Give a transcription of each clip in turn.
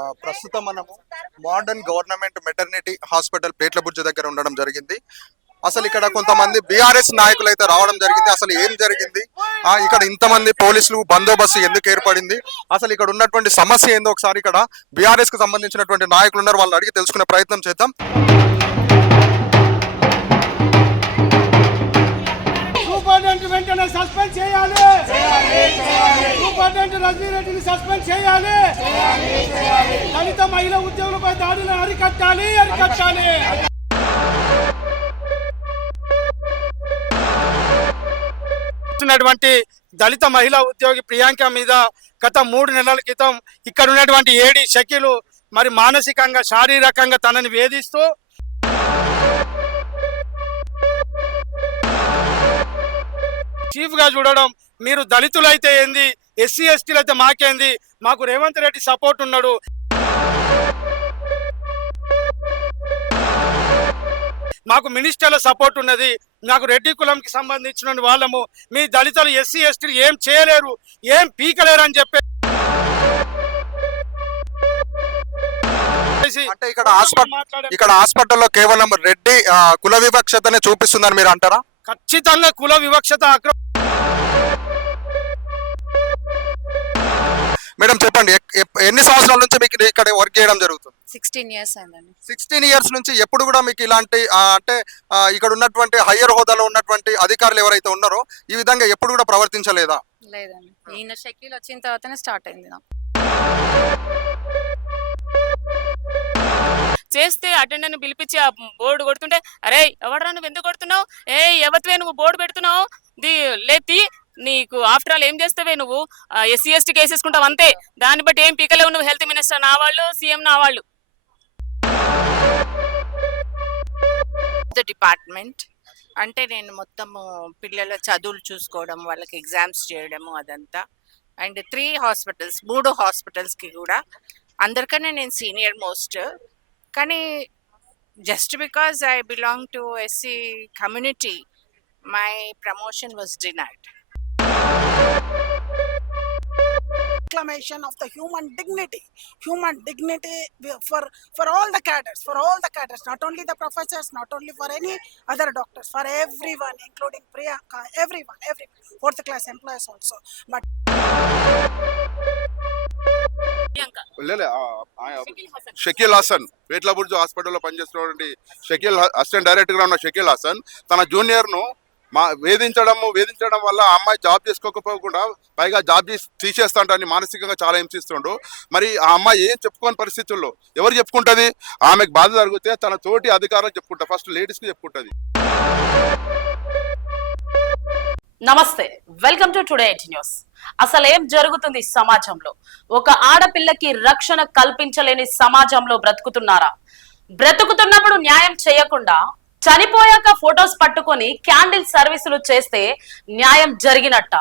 ప్రస్తుతం మనము modern government maternity hospital పేట్లబుర్జ దగ్గర ఉండడం జరిగింది. అసలు ఇక్కడ కొంతమంది బీఆర్ఎస్ నాయకులు అయితే రావడం జరిగింది. అసలు ఏం జరిగింది, ఇక్కడ ఇంతమంది పోలీసులు బందోబస్తు ఎందుకు ఏర్పడింది, అసలు ఇక్కడ ఉన్నటువంటి సమస్య ఏందో ఒకసారి ఇక్కడ బీఆర్ఎస్ కు సంబంధించినటువంటి నాయకులు ఉన్నారు, వాళ్ళని అడిగి తెలుసుకునే ప్రయత్నం చేద్దాం. వెంటనే సస్పెండ్ చేయాలి. సూపరింటెండెంట్ రజనీ రెడ్డిని సస్పెండ్ చేయాలి. దళిత మహిళా ఉద్యోగులపై దాడులను అరికట్టాలి. దళిత మహిళా ఉద్యోగి ప్రియాంక మీద గత 3 నెలల క్రితం ఇక్కడ ఉన్నటువంటి ఏడి షకీలు మరి మానసికంగా శారీరకంగా తనని వేధిస్తూ చీఫ్ గా చూడడం, మీరు దళితులైతే ఏంది, ఎస్సీ ఎస్టీలు అయితే మాకేంది, మాకు రేవంత్ రెడ్డి సపోర్ట్ ఉన్నాడు, మాకు మినిస్టర్ల సపోర్ట్ ఉన్నది, నాకు రెడ్డి కులంకి సంబంధించిన వాళ్ళము, మీ దళితులు ఎస్సీ ఎస్టీలు ఏం చేయలేరు, ఏం పీకలేరు అని చెప్పి అంటే ఇక్కడ హాస్పిటల్లో కేవలం రెడ్డి కుల వివక్షతనే చూపిస్తుందని మీరు అంటారా? ఖచ్చితంగా కుల వివక్షత. మేడం చెప్పండి, ఎన్ని సంవత్సరాల నుంచి మీకు ఇక్కడ వర్క్ చేయడం జరుగుతుంది? 16 years అయిందండి. 16 years నుంచి ఎప్పుడు కూడా మీకు ఇలాంటి అంటే ఇక్కడ ఉన్నటువంటి హయ్యర్ హోదాలో ఉన్నటువంటి అధికారులు ఎవరైతే ఉన్నారో ఈ విధంగా ఎప్పుడు కూడా ప్రవర్తించలేదా? లేదండి, ఈయన షకీల్ వచ్చిన తర్వాతనే స్టార్ట్ అయింది. చేస్తే అటెండెంట్ పిలిపించి ఆ బోర్డు కొడుతుంటే, అరే ఎవడరా నువ్వు ఎందుకు కొడుతున్నావు, ఎవరివే నువ్వు బోర్డు పెడుతున్నావు, లేతి నీకు ఆఫ్టర్ ఆల్ ఏం చేస్తావే నువ్వు, ఎస్సీ ఎస్టీ కేసేసుకుంటావు అంతే, దాన్ని బట్టి ఏం పీకలేవు నువ్వు, హెల్త్ మినిస్టర్ నా వాళ్ళు, సీఎం నా వాళ్ళు. డిపార్ట్మెంట్ అంటే నేను మొత్తము పిల్లల చదువులు చూసుకోవడం, వాళ్ళకి ఎగ్జామ్స్ చేయడము అదంతా. అండ్ 3 హాస్పిటల్స్కి కూడా అందరికన్నా నేను సీనియర్ మోస్ట్. కానీ just because I belong to SC community my promotion was denied. Reclamation of the human dignity for all the cadres, not only the professors, not only for any other doctors, for everyone, including Priyanka, everyone, 4th class employees also. But Shakeel Hasan Petlaburj హాస్పిటల్లో పనిచేస్తున్నటువంటి Shakeel assistant director గా ఉన్న షకీల్ హాసన్ తన junior ను వేధించడం వల్ల ఆ అమ్మాయి జాబ్ చేసుకోకపోకుండా పైగా జాబ్ తీసేస్తాంటని మానసికంగా చాలా హింసిస్తుండు. మరి ఆ అమ్మాయి ఏం చెప్పుకోని పరిస్థితుల్లో ఎవరు చెప్పుకుంటది? ఆమెకు బాధ జరిగితే తన తోటి అధికారులు చెప్పుకుంటా, ఫస్ట్ లేడీస్ కి చెప్పుకుంటది. నమస్తే, వెల్కమ్ టు టుడే 8 న్యూస్. అసలు ఏం జరుగుతుంది సమాజంలో? ఒక ఆడపిల్లకి రక్షణ కల్పించలేని సమాజంలో బ్రతుకుతున్నారా? బ్రతుకుతున్నప్పుడు న్యాయం చేయకుండా చనిపోయాక ఫొటోస్ పట్టుకొని క్యాండిల్ సర్వీసులు చేస్తే న్యాయం జరిగినట్ట.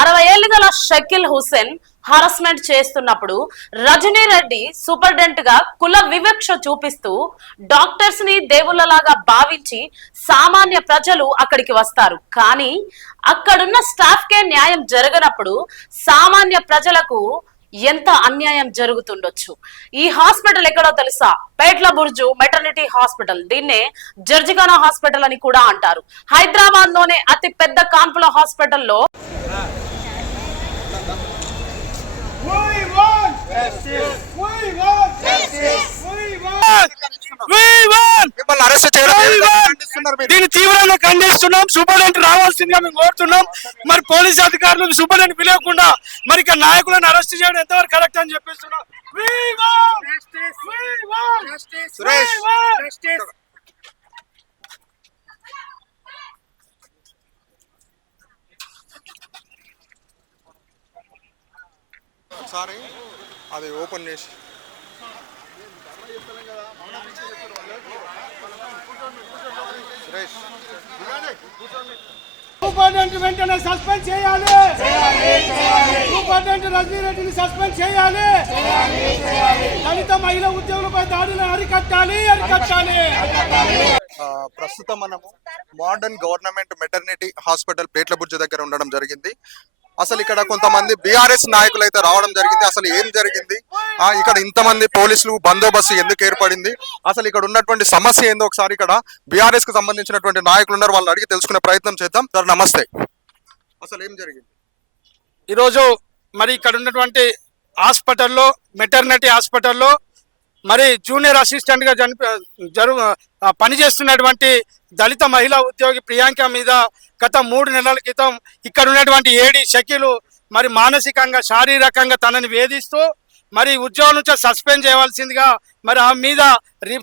60 ఏళ్లు గల షకీల్ హుసేన్ హరాస్మెంట్ చేస్తున్నప్పుడు రజనీ రెడ్డి సూపరింటెండెంట్ గా కుల వివక్ష చూపిస్తూ డాక్టర్స్ ని దేవుళ్ళలాగా భావించి సామాన్య ప్రజలు అక్కడికి వస్తారు. కానీ అక్కడున్న స్టాఫ్ కే న్యాయం జరగనప్పుడు సామాన్య ప్రజలకు ఎంత అన్యాయం జరుగుతుండొచ్చు. ఈ హాస్పిటల్ ఎక్కడో తెలుసా? పేట్లబుర్జు మెటర్నిటీ హాస్పిటల్. దీన్నే జర్జిగానా హాస్పిటల్ అని కూడా అంటారు. హైదరాబాద్ లోనే అతి పెద్ద కాన్పుల హాస్పిటల్లో దీన్ని తీవ్రంగా ఖండిస్తున్నాం. సూపరింటెండెంట్ రావాల్సిందిగా మేము కోరుతున్నాం. మరి పోలీస్ అధికారులు సూపరింటెండెంట్ పిలవకుండా మరి ఇక్కడ నాయకులను అరెస్ట్ చేయడం ఎంతవరకు కరెక్ట్ అని చెప్పిస్తున్నాం. ఒకసారి అది ఓపెన్ చేసి సూపరింటెండెంట్ వెంటనే సస్పెండ్ చేయాలి. సూపరింటెండెంట్ రజనీ రెడ్డిని సస్పెండ్ చేయాలి. దళిత మహిళా ఉద్యోగులపై దాడులను అరికట్టాలి. ప్రస్తుతం మనము మోడర్న్ గవర్నమెంట్ మెటర్నిటీ హాస్పిటల్ పేట్లబుర్జ దగ్గర ఉండడం జరిగింది. అసలు ఇక్కడ కొంతమంది బీఆర్ఎస్ నాయకులు అయితే రావడం జరిగింది. అసలు ఏం జరిగింది, ఇక్కడ ఇంతమంది పోలీసులు బందోబస్తు ఎందుకు ఏర్పడింది, అసలు ఇక్కడ ఉన్నటువంటి సమస్య ఏందో ఒకసారి ఇక్కడ బీఆర్ఎస్ కు సంబంధించినటువంటి నాయకులు ఉన్నారు, వాళ్ళని అడిగి తెలుసుకునే ప్రయత్నం చేద్దాం. సార్ నమస్తే, అసలు ఏం జరిగింది? ఈరోజు మరి ఇక్కడ ఉన్నటువంటి హాస్పిటల్లో, మెటర్నిటీ హాస్పిటల్లో మరి జూనియర్ అసిస్టెంట్ గా పనిచేస్తున్నటువంటి దళిత మహిళా ఉద్యోగి ప్రియాంక మీద గత 3 నెలల క్రితం ఇక్కడ ఉన్నటువంటి ఏడి షకీలు మరి మానసికంగా, శారీరకంగా తనని వేధిస్తూ మరి ఉద్యోగం నుంచి సస్పెండ్ చేయవలసిందిగా మరి ఆమె మీద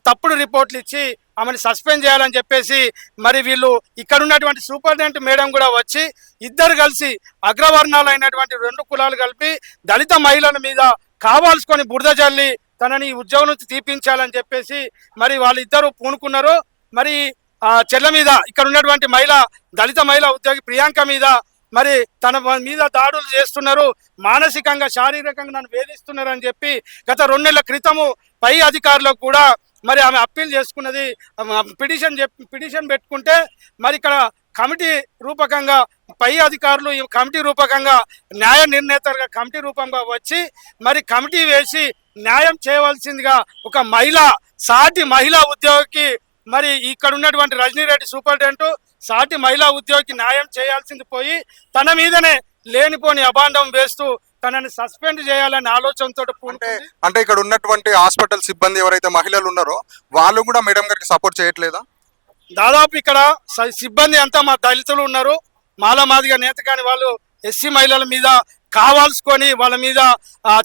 తప్పుడు రిపోర్ట్లు ఇచ్చి ఆమెను సస్పెండ్ చేయాలని చెప్పేసి మరి వీళ్ళు ఇక్కడ ఉన్నటువంటి సూపరింటెండెంట్ మేడం కూడా వచ్చి ఇద్దరు కలిసి అగ్రవర్ణాలు అయినటువంటి 2 కులాలు కలిపి దళిత మహిళల మీద కావాల్సుకొని బురద జల్లి తనని ఉద్యోగం నుంచి తీపించాలని చెప్పేసి మరి వాళ్ళిద్దరూ పూనుకున్నారు. మరి ఆ చెల్ల మీద ఇక్కడ ఉన్నటువంటి దళిత మహిళా ఉద్యోగి ప్రియాంక మీద మరి తన మీద దాడులు చేస్తున్నారు, మానసికంగా, శారీరకంగా నన్ను వేధిస్తున్నారు అని చెప్పి గత 2 నెలల క్రితము పై అధికారులకు కూడా మరి ఆమె అప్పీల్ చేసుకున్నది. పిటిషన్ పెట్టుకుంటే మరి ఇక్కడ కమిటీ రూపకంగా పై అధికారులు ఈ కమిటీ రూపకంగా న్యాయ నిర్ణేతలుగా కమిటీ రూపంగా వచ్చి మరి కమిటీ వేసి న్యాయం చేయవలసిందిగా ఒక సాటి మహిళా ఉద్యోగికి మరి ఇక్కడ ఉన్నటువంటి రజనీరెడ్డి సూపరింటెండెంట్ సాటి మహిళా ఉద్యోగికి న్యాయం చేయాల్సింది పోయి తన మీదనే లేనిపోని అబాండం వేస్తూ తనని సస్పెండ్ చేయాలనే ఆలోచనతో అంటే ఇక్కడ ఉన్నటువంటి హాస్పిటల్ సిబ్బంది ఎవరైతే మహిళలు ఉన్నారో వాళ్ళు కూడా మేడం గారికి సపోర్ట్ చేయట్లేదా? దాదాపు ఇక్కడ సిబ్బంది అంతా మా దళితులు ఉన్నారు, మాదిగా నేత కాని వాళ్ళు ఎస్సీ మహిళల మీద కావాల్సుకొని వాళ్ళ మీద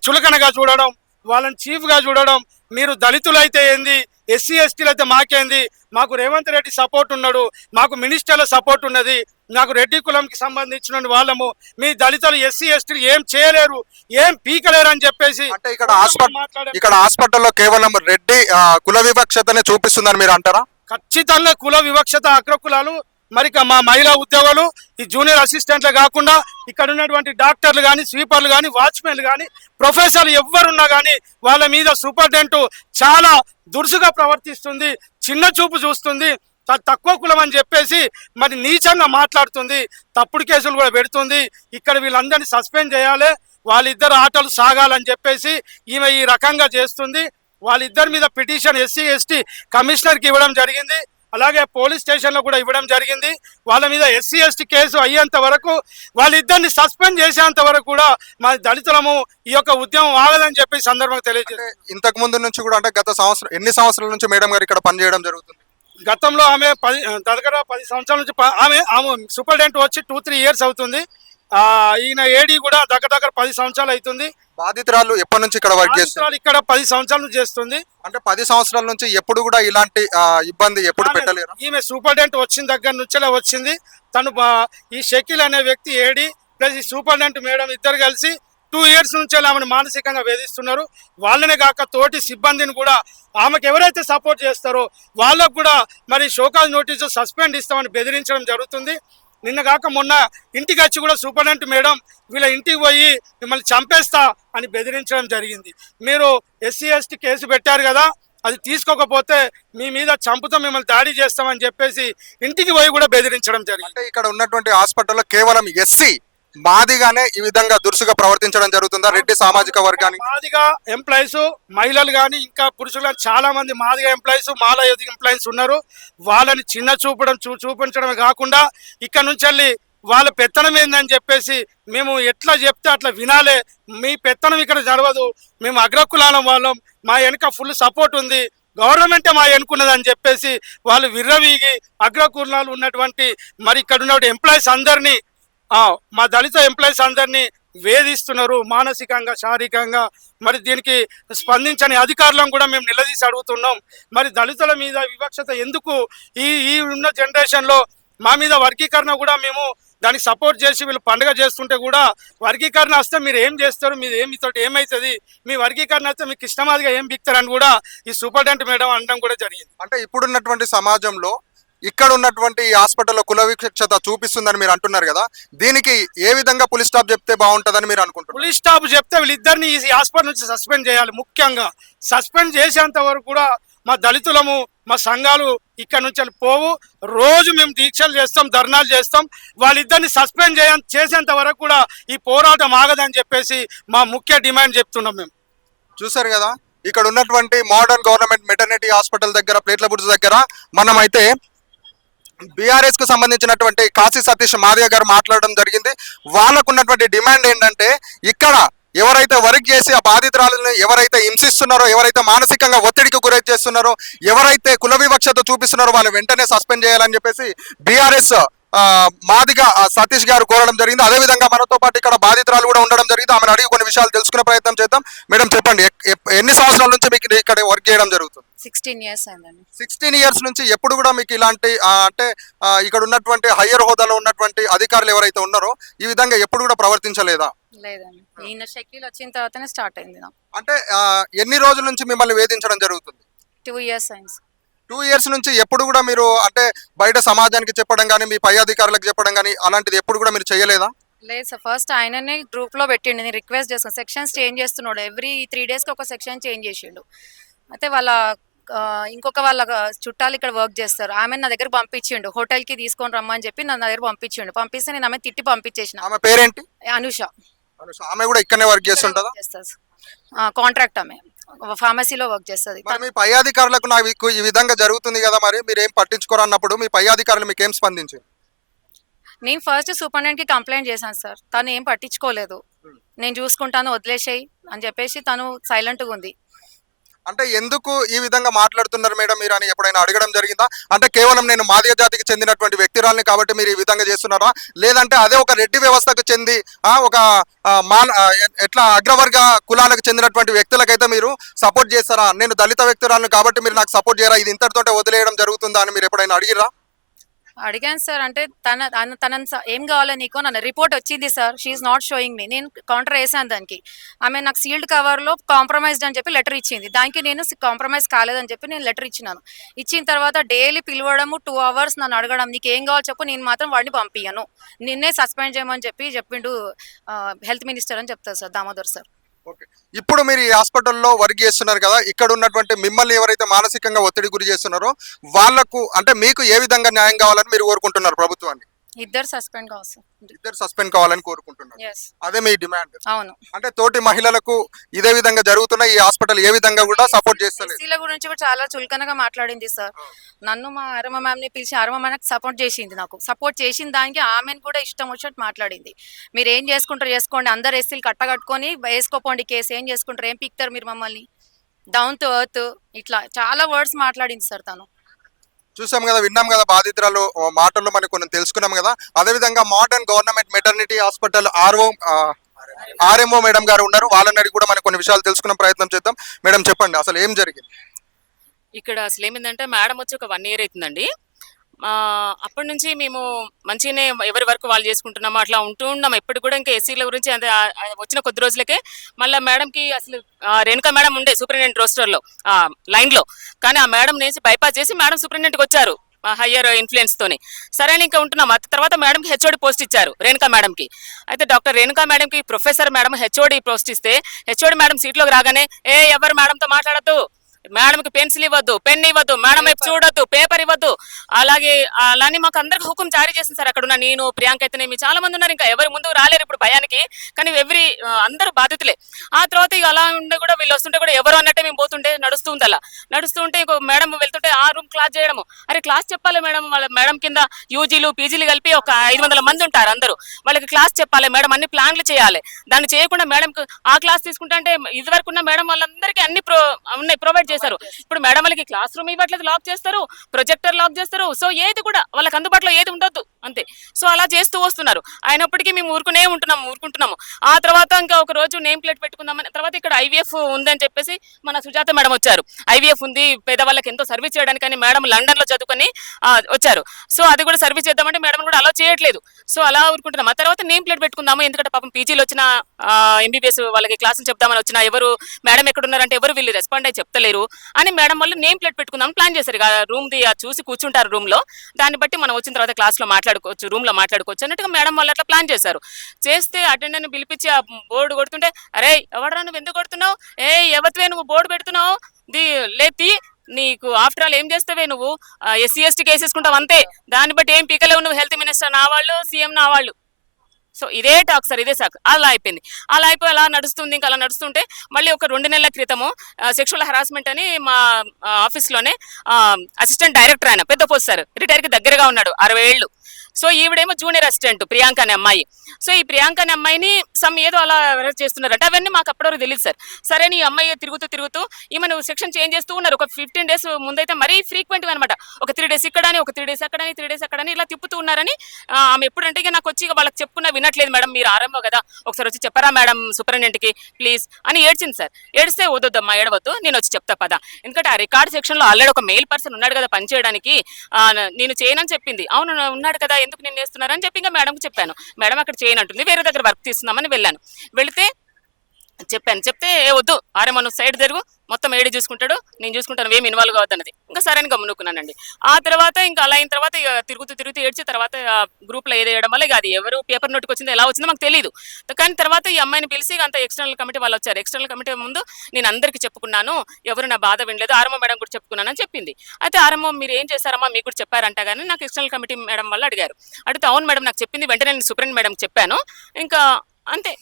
చులకనగా చూడడం, వాళ్ళని చీఫ్ గా చూడడం. మీరు దళితులు అయితే ఏంది, ఎస్సీ ఎస్టీలు అయితే మాకేంది, మాకు రేవంత్ రెడ్డి సపోర్ట్ ఉన్నాడు, మాకు మినిస్టర్ల సపోర్ట్ ఉన్నది, నాకు రెడ్డి కులంకి సంబంధించిన వాళ్ళము, మీ దళితులు ఎస్సీ ఎస్టీలు ఏం చేయలేరు, ఏం పీకలేరు అని చెప్పేసి అంటే ఇక్కడ హాస్పిటల్లో కేవలం రెడ్డి కుల వివక్షతనే చూపిస్తుందని మీరు అంటారా? ఖచ్చితంగా కుల వివక్షత, అగ్రకులాలు మరి మా మహిళా ఉద్యోగులు ఈ జూనియర్ అసిస్టెంట్లే కాకుండా ఇక్కడ ఉన్నటువంటి డాక్టర్లు కానీ, స్వీపర్లు కానీ, వాచ్మెన్లు కానీ, ప్రొఫెసర్లు ఎవరున్నా కానీ వాళ్ళ మీద సూపరింటెండెంట్ చాలా దురుసుగా ప్రవర్తిస్తుంది, చిన్న చూపు చూస్తుంది, తక్కువ కులం అని చెప్పేసి మరి నీచంగా మాట్లాడుతుంది, తప్పుడు కేసులు కూడా పెడుతుంది. ఇక్కడ వీళ్ళందరినీ సస్పెండ్ చేయాలి, వాళ్ళిద్దరు ఆటలు సాగాలని చెప్పేసి ఈమె ఈ రకంగా చేస్తుంది. వాళ్ళిద్దరి మీద పిటిషన్ ఎస్సీ ఎస్టీ కమిషనర్కి ఇవ్వడం జరిగింది, అలాగే పోలీస్ స్టేషన్లో కూడా ఇవ్వడం జరిగింది. వాళ్ళ మీద ఎస్సీ ఎస్టీ కేసు అయ్యేంత వరకు, వాళ్ళిద్దరిని సస్పెండ్ చేసేంత వరకు కూడా మా దళితులము ఈ యొక్క ఉద్యమం ఆగదని చెప్పి సందర్భంగా తెలియజేస్తారు. ఇంతకు ముందు నుంచి కూడా అంటే గత సంవత్సరం ఎన్ని సంవత్సరాల నుంచి మేడం గారు ఇక్కడ పనిచేయడం జరుగుతుంది? గతంలో ఆమె 10 సంవత్సరాల నుంచి ఆమె సూపరింటెండెంట్ వచ్చి 2-3 ఇయర్స్ అవుతుంది. ఈయన ఏడీ కూడా దగ్గర 10 సంవత్సరాలు అవుతుంది. బాధితురాలు ఎప్పటి నుంచి ఇక్కడ వర్క్ చేస్తుంది? ఇక్కడ 10 సంవత్సరాల నుంచి చేస్తుంది. అంటే 10 సంవత్సరాల నుంచి ఎప్పుడు కూడా ఇలాంటి ఇబ్బంది ఎప్పుడు పెట్టలేరు. ఈమె సూపరింటెండెంట్ వచ్చిన దగ్గర నుంచే వచ్చింది. తను ఈ షకీల్ అనే వ్యక్తి ఏడి ప్లస్ ఈ సూపరింటెండెంట్ మేడం ఇద్దరు కలిసి 2 ఇయర్స్ నుంచే ఆమెను మానసికంగా వేధిస్తున్నారు. వాళ్ళనే కాక తోటి సిబ్బందిని కూడా ఆమెకు ఎవరైతే సపోర్ట్ చేస్తారో వాళ్ళకు కూడా మరి షోకాజ్ నోటీసు సస్పెండ్ ఇస్తామని బెదిరించడం జరుగుతుంది. నిన్న కాక మొన్న ఇంటికి వచ్చి కూడా సూపరింటెండెంట్ మేడం వీళ్ళ ఇంటికి పోయి మిమ్మల్ని చంపేస్తా అని బెదిరించడం జరిగింది. మీరు ఎస్సీ ఎస్టీ కేసు పెట్టారు కదా, అది తీసుకోకపోతే మీ మీద చంపుతాం, మిమ్మల్ని దాడి చేస్తామని చెప్పేసి ఇంటికి పోయి కూడా బెదిరించడం జరిగింది. అంటే ఇక్కడ ఉన్నటువంటి హాస్పిటల్లో కేవలం ఎస్సీ మాదిగానే ఈ విధంగా దురుసుగా ప్రవర్తించడం జరుగుతుందా? రెడ్డి సామాజిక వర్గానికి మాదిగా ఎంప్లాయీస్, మహిళలు కానీ ఇంకా పురుషులు చాలా మంది మాదిగా ఎంప్లాయీస్, మాల ఎంప్లాయీస్ ఉన్నారు. వాళ్ళని చిన్న చూపించడమే కాకుండా ఇక్కడ నుంచి వెళ్ళి వాళ్ళ పెత్తనం ఏందని చెప్పేసి మేము ఎట్లా చెప్తే అట్లా వినాలే, మీ పెత్తనం ఇక్కడ జరగదు, మేము అగ్రకులాలం వాళ్ళం, మా వెనుక ఫుల్ సపోర్ట్ ఉంది, గవర్నమెంటే మా ఎన్నుకున్నది అని చెప్పేసి వాళ్ళు విర్రవీగి అగ్రకులాలు ఉన్నటువంటి మరి ఇక్కడ ఉన్న ఎంప్లాయీస్ అందరినీ, మా దళిత ఎంప్లాయీస్ అందరినీ వేధిస్తున్నారు మానసికంగా, శారీరకంగా. మరి దీనికి స్పందించని అధికారులను కూడా మేము నిలదీసి అడుగుతున్నాం. మరి దళితుల మీద వివక్షత ఎందుకు? ఈ ఉన్న జనరేషన్లో మా మీద వర్గీకరణ కూడా మేము దానికి సపోర్ట్ చేసి వీళ్ళు పండుగ చేస్తుంటే కూడా వర్గీకరణ వస్తే మీరు ఏం చేస్తారు, మీరు మీతో ఏమవుతుంది, మీ వర్గీకరణ వస్తే మీకు ఇష్టమాదిగా ఏం బిక్తారని కూడా ఈ సూపరింటెండెంట్ మేడం అనడం కూడా జరిగింది. అంటే ఇప్పుడున్నటువంటి సమాజంలో ఇక్కడ ఉన్నటువంటి ఈ హాస్పిటల్లో కుల వివక్షత చూపిస్తుందని మీరు అంటున్నారు కదా, దీనికి ఏ విధంగా పులి స్టాప్ చెప్తే బాగుంటుందని మీరు అనుకుంటున్నారు? పులి స్టాప్ చెప్తే వీళ్ళిద్దరిని ఈ హాస్పిటల్ నుంచి సస్పెండ్ చేయాలి. ముఖ్యంగా సస్పెండ్ చేసేంత వరకు కూడా మా దళితులము, మా సంఘాలు ఇక్కడ నుంచి పోవు. రోజు మేము దీక్షలు చేస్తాం, ధర్నాలు చేస్తాం. వాళ్ళిద్దరిని సస్పెండ్ చేసేంత వరకు కూడా ఈ పోరాటం ఆగదని చెప్పేసి మా ముఖ్య డిమాండ్ చెప్తున్నాం మేము. చూసారు కదా, ఇక్కడ ఉన్నటువంటి మోడర్న్ గవర్నమెంట్ మెటర్నిటీ హాస్పిటల్ దగ్గర ప్లేట్ల బుర్జ దగ్గర మనమైతే బీఆర్ఎస్ కు సంబంధించినటువంటి కాశీ సతీష్ మాదిగ గారు మాట్లాడడం జరిగింది. వాళ్ళకు ఉన్నటువంటి డిమాండ్ ఏంటంటే ఇక్కడ ఎవరైతే వర్క్ చేసి ఆ బాధితురాలను ఎవరైతే హింసిస్తున్నారో, ఎవరైతే మానసికంగా ఒత్తిడికి గురై చేస్తున్నారో, ఎవరైతే కుల వివక్షత చూపిస్తున్నారో వాళ్ళు వెంటనే సస్పెండ్ చేయాలని చెప్పేసి బీఆర్ఎస్ మాదిగా సతీష్ గారు కోరడం జరిగింది. అదే విధంగా మనతో పాటు ఇక్కడ బాధితురాలు కూడా ఉండడం జరిగింది. ఆమెను అడిగి కొన్ని విషయాలు తెలుసుకునే ప్రయత్నం చేద్దాం. మేడం చెప్పండి, ఎన్ని సంవత్సరాల నుంచి మీకు ఇక్కడ వర్క్ చేయడం జరుగుతుంది? 16 years అయిందండి. 16 ఇయర్స్ నుంచి ఎప్పుడు కూడా మీకు ఇలాంటి అంటే ఇక్కడ ఉన్నటువంటి హయ్యర్ హోదాలో ఉన్నటువంటి అధికారులు ఎవరైతే ఉన్నారో ఈ విధంగా ఎప్పుడు కూడా ప్రవర్తించలేదా? లేదండి, ఈయన షకీల్ వచ్చిన తర్వాతనే స్టార్ట్ అయింది నాకు. అంటే ఎన్ని రోజుల నుంచి మిమ్మల్ని వేధించడం జరుగుతుంది? 2 years అయింది. 2 ఇయర్స్ నుంచి ఎప్పుడు కూడా మీరు అంటే బయట సమాజానికి చెప్పడం కానీ మీ పై అధికారులకు చెప్పడం కానీ అలాంటిది ఎప్పుడు కూడా మీరు చేయలేదా? లేదు సార్, ఫస్ట్ ఆయననే గ్రూప్ లో పెట్టిండు, నేను రిక్వెస్ట్ చేస్తాను. సెక్షన్స్ చేంజ్ చేస్తున్నాడు, ఎవ్రీ 3 days కి ఒక సెక్షన్ చేంజ్ చేసిండు. అయితే వాళ్ళ ఇంకొక వాళ్ళ చుట్టాలు ఇక్కడ వర్క్ చేస్తారు, ఆమె నా దగ్గర పంపించిండు, హోటల్ కి తీసుకొని రమ్మని చెప్పి నా దగ్గర పంపించిండు. పంపిస్తే నేను ఆమె తిట్టి పంపించేసిన. ఆమె పేరేంటి? అనుష. ఆమె కూడా ఇక్కడనే వర్క్ చేస్తుంటదా? కాంట్రాక్ట్, ఆమె ఫార్మసీలో వర్క్ చేస్తుంది. మరి మీ పై అధికారులకు నాకు ఈ విధంగా జరుగుతుంది కదా, మరి మీరు ఏం పట్టించుకోరు అన్నప్పుడు మీ పై అధికారులు మీకు ఏం స్పందించారు? నేను ఫస్ట్ సూపరింటెండెంట్ కి కంప్లైంట్ చేశాను సార్, తను ఏం పట్టించుకోలేదు. నేను చూసుకుంటాను వదిలేసేయి అని చెప్పేసి తను సైలెంట్గా ఉంది. అంటే ఎందుకు ఈ విధంగా మాట్లాడుతున్నారు మేడం మీరు అని ఎప్పుడైనా అడగడం జరిగిందా? అంటే కేవలం నేను మాదిగ జాతికి చెందినటువంటి వ్యక్తిరాలని కాబట్టి మీరు ఈ విధంగా చేస్తున్నారా, లేదంటే అదే ఒక రెడ్డి వ్యవస్థకు చెంది ఒక ఎట్లా అగ్రవర్గ కులాలకు చెందినటువంటి వ్యక్తులకైతే మీరు సపోర్ట్ చేస్తారా? నేను దళిత వ్యక్తిరాలను కాబట్టి మీరు నాకు సపోర్ట్ చేయరా, ఇది ఇంతటితోటే వదిలేయడం జరుగుతుందా అని మీరు ఎప్పుడైనా అడిగిరా? అడిగాను సార్. అంటే తన ఏం కావాలో నీకో నన్ను రిపోర్ట్ వచ్చింది sir, she not showing me. నేను కౌంటర్ వేసాను దానికి. ఆమె నాకు సీల్డ్ కవర్లో కాంప్రమైజ్డ్ అని చెప్పి లెటర్ ఇచ్చింది, దానికి నేను కాంప్రమైజ్ కాలేదని చెప్పి నేను లెటర్ ఇచ్చినాను. ఇచ్చిన తర్వాత డైలీ పిలవడము, 2 hours నన్ను అడగడం, నీకు ఏం కావాలో చెప్పు, నేను మాత్రం వాడిని పంపించను, నిన్నే సస్పెండ్ చేయమని చెప్పిండు హెల్త్ మినిస్టర్ అని చెప్తారు సార్, దామోదర్ సార్. ఇప్పుడు మీరు ఈ హాస్పిటల్లో వర్క్ చేస్తున్నారు కదా, ఇక్కడ ఉన్నటువంటి మిమ్మల్ని ఎవరైతే మానసికంగా ఒత్తిడి గురి చేస్తున్నారో వాళ్ళకు అంటే మీకు ఏ విధంగా న్యాయం కావాలని మీరు కోరుకుంటున్నారు ప్రభుత్వాన్ని? ఇద్దరు సస్పెండ్ కావాలి సార్. ఇద్దరు సస్పెండ్ కావాలని కోరుకుంటున్నారు, Yes. అదే మీ డిమాండ్? అవును. అంటే తోటి మహిళలకు ఇదే విధంగా జరుగుతున్న ఈ హాస్పిటల్ ఏ విధంగా కూడా సపోర్ట్ చేస్తలేదు? ఎస్సీల గురించి కూడా చాలా చులకనగా మాట్లాడింది సార్. నన్ను మా అరమ మ్యామ్ ని పిలిచి అరమ మ్యామ్ సపోర్ట్ చేసింది, నాకు సపోర్ట్ చేసిన దానికి ఆమెను కూడా ఇష్టం వచ్చినట్టు మాట్లాడింది. మీరు ఏం చేసుకుంటారు చేసుకోండి, అందరు ఎస్సీలు కట్టగట్టుకొని వేసుకోపోండి కేసు, ఏం చేసుకుంటారు, ఏం పీక్తారు మీరు మమ్మల్ని, డౌన్ టు ఎర్త్, ఇట్లా చాలా వర్డ్స్ మాట్లాడింది సార్ తను. చూసాం కదా, విన్నాం కదా, బాధితురాలు మాటల్లో మనకు కొన్ని తెలుసుకున్నాం కదా. అదేవిధంగా modern government maternity hospital RMO madam గారు ఉన్నారు, వాళ్ళని అడిగి కూడా మనకు కొన్ని విషయాలు తెలుసుకునే ప్రయత్నం చేద్దాం. మేడం చెప్పండి, అసలు ఏం జరిగింది ఇక్కడ? అసలు ఏమైందంటే మేడం వచ్చి ఒక 1 year అవుతుందండి. అప్పటి నుంచి మేము మంచిగానే ఎవరి వరకు వాళ్ళు చేసుకుంటున్నాము, అట్లా ఉంటూ ఉన్నాం. ఎప్పుడు కూడా ఇంకా ఎస్సీల గురించి అంటే వచ్చిన కొద్ది రోజులకే మళ్ళీ మేడంకి అసలు రేణుకా మేడం ఉండే సూపరింటెండెంట్ రోస్టర్లో లైన్లో, కానీ ఆ మేడం నేసి బైపాస్ చేసి మేడం సూపరింటెండెంట్కి వచ్చారు హయ్యర్ ఇన్ఫ్లుయెన్స్ తోని. సరే అని ఇంకా ఉంటున్నాం. ఆ తర్వాత మేడంకి హెచ్ఓడి పోస్ట్ ఇచ్చారు రేణుకా మేడంకి. అయితే డాక్టర్ రేణుకా మేడంకి ప్రొఫెసర్ మేడం హెచ్ఓడి పోస్ట్ ఇస్తే హెచ్ఓడి మేడం సీట్లోకి రాగానే ఎవరు మేడంతో మాట్లాడద్దు, మేడంకి పెన్సిల్ ఇవ్వద్దు, పెన్ ఇవ్వద్దు, మేడం వైపు చూడొద్దు, పేపర్ ఇవ్వద్దు, అలానే మాకు అందరికి హుకుం జారీ చేసింది సార్. అక్కడ ఉన్న నేను, ప్రియాంక అయితేనేమి చాలా మంది ఉన్నారు, ఇంకా ఎవరు ముందు రాలేరు ఇప్పుడు భయానికి, కానీ అందరూ బాధితులే. ఆ తర్వాత ఇక అలా ఉండే కూడా వీళ్ళు వస్తుంటే కూడా ఎవరు అన్నట్టే మేము పోతుంటే నడుస్తుంది, అలా నడుస్తుంటే ఇంకో మేడం వెళ్తుంటే ఆ రూమ్ క్లాస్ చేయడము. అరే క్లాస్ చెప్పాలి మేడం, వాళ్ళ మేడం కింద యూజీలు పీజీలు కలిపి ఒక 500 మంది ఉంటారు, అందరూ వాళ్ళకి క్లాస్ చెప్పాలి మేడం, అన్ని ప్లాన్లు చేయాలి. దాన్ని చేయకుండా మేడంకి ఆ క్లాస్ తీసుకుంటా అంటే ఇదివరకు ఉన్న మేడం వాళ్ళందరికీ అన్ని ప్రొవైడ్ చేశారు. ఇప్పుడు మేడం వాళ్ళకి క్లాస్ రూమ్ ఇవ్వట్లేదు, లాక్ చేస్తారు, ప్రొజెక్టర్ లాక్ చేస్తారు. సో ఏది కూడా వాళ్ళకి అందుబాటులో ఏది ఉండొద్దు అంతే. సో అలా చేస్తూ వస్తున్నారు. అయినప్పటికీ మేము ఊరుకుంటున్నాము. ఆ తర్వాత ఇంకా ఒక రోజు నేమ్ ప్లేట్ పెట్టుకుందామని తర్వాత ఇక్కడ IVF ఉందని చెప్పేసి మన సుజాత మేడం వచ్చారు. IVF ఉంది పేదవాళ్ళకి ఎంతో సర్వీస్ చేయడానికి అని మేడం లండన్ లో చదువుకొని వచ్చారు. సో అది కూడా సర్వీస్ చేద్దామంటే మేడం కూడా అలా చేయట్లేదు. సో అలా ఊరుకుంటున్నాం. ఆ తర్వాత నేమ్ ప్లేట్ పెట్టుకుందాము, ఎందుకంటే పాపం పీజీలో వచ్చిన MBBS వాళ్ళకి క్లాసులు చెప్దామని వచ్చిన ఎవరు మేడం ఎక్కడ ఉన్నారంటే ఎవరు వీళ్ళు రెస్పాండ్ అయ్యి చెప్తలేరు అని మేడం వాళ్ళు నేమ్ ప్లేట్ పెట్టుకుందాం ప్లాన్ చేశారు. రూమ్ ది చూసి కూర్చుంటారు రూమ్ లో, దాన్ని బట్టి మనం వచ్చిన తర్వాత క్లాస్ లో మాట్లాడుకోవచ్చు, రూమ్ లో మాట్లాడుకోవచ్చు అన్నట్టుగా మేడం వాళ్ళు అట్లా ప్లాన్ చేశారు. చేస్తే అటెండెంట్ పిలిపించి ఆ బోర్డు కొడుతుంటే, అరే ఎవడరా నువ్వు ఎందుకు కొడుతున్నావు, ఎవరివే నువ్వు బోర్డు పెడుతున్నావు, లేతి నీకు ఆఫ్టర్ ఆల్ ఏం చేస్తావే నువ్వు ఎస్సీ ఎస్టీ కేసేసుకుంటావు అంతే, దాన్ని బట్టి ఏం పీకలేవు నువ్వు, హెల్త్ మినిస్టర్ నా వాళ్ళు, సీఎం నా వాళ్ళు. సో ఇదే టాక్ సార్, ఇదే సాక్. అలా అయిపోయింది. అలా అయిపోయి అలా నడుస్తుంది. ఇంకా అలా నడుస్తుంటే మళ్ళీ ఒక 2 నెలల క్రితము సెక్షువల్ హరాస్మెంట్ అని మా ఆఫీస్లోనే అసిస్టెంట్ డైరెక్టర్, ఆయన పెద్ద పోస్ట్ సార్, రిటైర్కి దగ్గరగా ఉన్నాడు, 60 ఏళ్ళు. సో ఈవిడేమో జూనియర్ అసిస్టెంట్ ప్రియాంక అనే అమ్మాయి. సో ఈ ప్రియాంక అనే అమ్మాయిని ఏదో అలా అరెస్ట్ చేస్తున్నారట. అవన్నీ మాకు అప్పటివరకు తెలియదు సార్. సరే నీ అమ్మాయి తిరుగుతూ ఈమె సెక్షన్ చేంజ్ చేస్తూ ఉన్నారు. ఒక 15 days ముందైతే మరీ ఫ్రీక్వెంట్గా అనమాట. ఒక 3 days ఇక్కడ అని, ఒక 3 days అక్కడని, 3 days అక్కడని ఇలా తిప్పుతూ ఉన్నారని ఆమె ఎప్పుడంటే ఇక నాకు వచ్చి వాళ్ళకి చెప్పుకున్నా వినట్లేదు మేడం, మీరు ఆరంభం కదా, ఒకసారి వచ్చి చెప్పరా మేడం సూపరింటెండెంట్కి ప్లీజ్ అని ఏడ్చింది సార్. ఏడిస్తే వద్దమ్మా ఏడవద్దు, నేను వచ్చి చెప్తా పదా, ఎందుకంటే ఆ రికార్డ్ సెక్షన్లో ఆల్రెడీ ఒక మెయిల్ పర్సన్ ఉన్నాడు కదా పనిచేయడానికి, నేను చేయనని చెప్పింది. అవును ఉన్నాడు కదా, ఎందుకు నేను చేస్తున్నారని చెప్పి ఇంకా మేడంకి చెప్పాను. మేడం అక్కడ చేయనంటుంది, వేరే దగ్గర వర్క్ తీస్తున్నామని వెళ్ళాను. వెళితే చెప్తే వద్దు ఆరేమో నువ్వు సైడ్ జరుగు, మొత్తం ఏడి చూసుకుంటాడు, నేను చూసుకుంటాను, ఏమి ఇన్వాల్వ్ కావద్దన్నది. ఇంకా సరే అని గమ్మునుకున్నానండి. ఆ తర్వాత ఇంకా అలా అయిన తర్వాత ఇక తిరుగుతూ ఏడ్చి తర్వాత గ్రూప్లో ఏది వేయడం వల్ల ఇక అది ఎవరు పేపర్ నోట్కి వచ్చిందో ఎలా వచ్చిందో మాకు తెలియదు. కానీ తర్వాత ఈ అమ్మాయిని పిలిచి అంత ఎక్స్టర్నల్ కమిటీ వాళ్ళు వచ్చారు. ఎక్స్టర్నల్ కమిటీ ముందు నేను అందరికీ చెప్పుకున్నాను, ఎవరు నా బాధ వినలేదు, ఆర్ఎంఓ మేడం కూడా చెప్పుకున్నానని చెప్పింది. అయితే ఆర్ఎంఓ మీరు ఏం చేశారమ్మా, మీకు కూడా చెప్పారంట కానీ నాకు ఎక్స్టర్నల్ కమిటీ మేడం వల్ల అడిగారు. అడిగితే అవును మేడం నాకు చెప్పింది, వెంటనే నేను సూపరింటెండెంట్ మేడంకి చెప్పాను, ఇంకా అంతే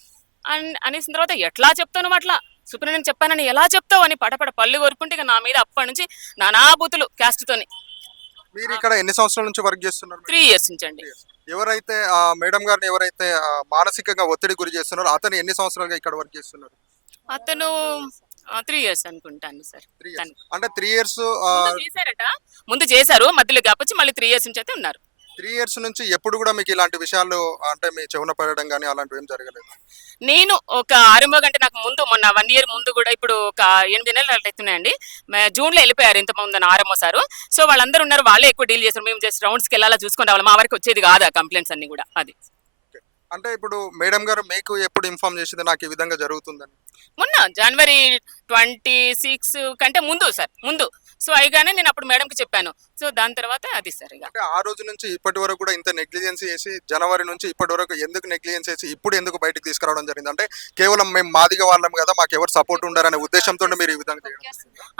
అనేసిన తర్వాత ఎట్లా చెప్తాను అట్లా సూపరింటెండెంట్ చెప్పానని ఎలా చెప్తావు అని పడపడ పళ్ళు కొరుకుంటే ఇక నా మీద అప్పటి నుంచి నానా బూతులు క్యాస్ట్తోని. మీరు ఇక్కడ ఎన్ని సంవత్సరాల నుంచి వర్క్ చేస్తున్నారు? 3 years నుంచి అండి. ఎవరైతే మేడం గారిని ఎవరైతే మానసికంగా ఒత్తిడి గురి చేస్తున్నారో అతను ఎన్ని సంవత్సరాలుగా ఇక్కడ వర్క్ చేస్తున్నారు? అతను 3 years అనుకుంటాను సార్. 3 years. అంటే 3 years చేశారట, ముందు చేశారు, మధ్యలో గ్యాప్ వచ్చి మళ్ళీ 3 years నుంచి అయితే ఉన్నారు. 3 years నుంచి ఎప్పుడు కూడా మీకు ఇలాంటి విషయాలు అంటే మీ చెవున పడడం కానీ అలాంటివి ఏం జరగలేదు? నేను ఒక 6 గంట నాకు ముందు మొన్న 1 year ముందు కూడా ఇప్పుడు ఒక 8 నెలలు అవుతున్నాయండి. జూన్లో వెళ్ళిపోయారు ఇంతకుముందు ఆర్ఎంఓ సారు. సో వాళ్ళందరూ ఉన్నారు, వాళ్ళే ఎక్కువ డీల్ చేస్తారు. మేము జస్ట్ రౌండ్స్కి వెళ్ళాలా చూసుకొని రావాలి, మా వరకు వచ్చేది కాదు ఆ కంప్లైంట్స్ అన్ని కూడా. అది అంటే ఇప్పుడు మేడం గారు మీకు ఎప్పుడు ఇన్ఫార్మ్ చేసింది నాకు ఈ విధంగా జరుగుతుందని? మొన్న January 26 కంటే ముందు సార్, ముందు. సో అయిగానే నేను అప్పుడు మేడంకి చెప్పాను. సో దాని తర్వాత అది సార్ ఇక అంటే ఆ రోజు నుంచి ఇప్పటి వరకు కూడా ఇంత నెగ్లిజెన్స్ చేసి జనవరి నుంచి ఇప్పటి వరకు ఎందుకు నెగ్లిజెన్స్ చేసి ఇప్పుడు ఎందుకు బయటకు తీసుకురావడం జరిగింది? అంటే కేవలం మేము మాదిగ వాళ్ళం కదా, మాకు ఎవరు సపోర్ట్ ఉండారనే ఉద్దేశంతో మీరు ఈ విధంగా చేయడం?